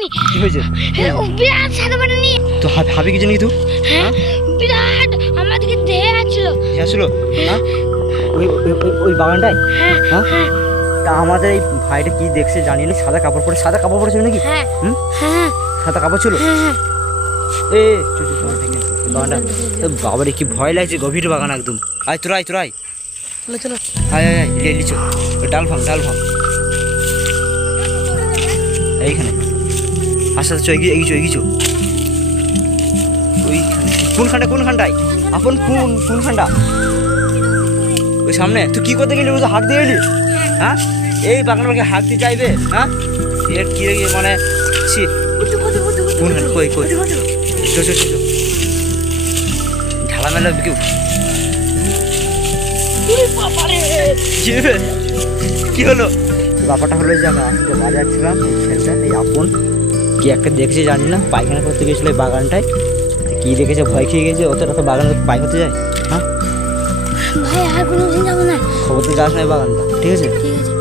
পারিনি কি হয়েছে? বিরাট সাদা পারিনি তো হাবি হাবি কি জানি তুই হ্যাঁ? বিরাট আমাদেরকে দেহে আসলো হ্যাঁ ওই ওই- বাগানটায়? হ্যাঁ হ্যাঁ? হ্যাঁ। তা আমাদের এই ভাইটা কি দেখছে জানি না সাদা কাপড় পরে সাদা কাপড় পরেছিল নাকি? হ্যাঁ। হুম? হ্যাঁ। সাদা কাপড় ছিল? হ্যাঁ এ। বাগানটা। বাবারে কি ভয় লাগছে গভীর বাগান একদম। আয় তোরা আয় তোরা আয়। চলো চলো। আয় আয় আয় লে লিচু ডাল ভাঙ ডাল ভাঙ এইখানে। আস্তে আস্তে এগিয়ে এগিয়েছো এগিয়েছো ওইখানে। কোনখানটা কোনখানটায় আপন কোন কোনখানটা ওই সামনে। তুই কি করতে গেলি হাত দিয়ে এলি? হ্যাঁ? এই বাগান হাত দিয়ে চাইবে হ্যাঁ? এর কি মানে? ছি। কোনখানে কই কই? চো চো চো। ঢালা মেলা কেউ কি হলো? ব্যাপারটা হলো যে আমি আজকে বাজার ছিলাম এই ছেলেটা এই আপন। কি একটা দেখছে জানি না পায়খানা করতে গেছিল এই বাগানটায়। কি দেখেছে ভয় খেয়ে গেছে ওতে তো বাগান পাই হতে যায়? হ্যাঁ? ভাই আর কোনোদিন যাব না। খবর তো যাস না বাগানটা ঠিক আছে? ঠিক আছে।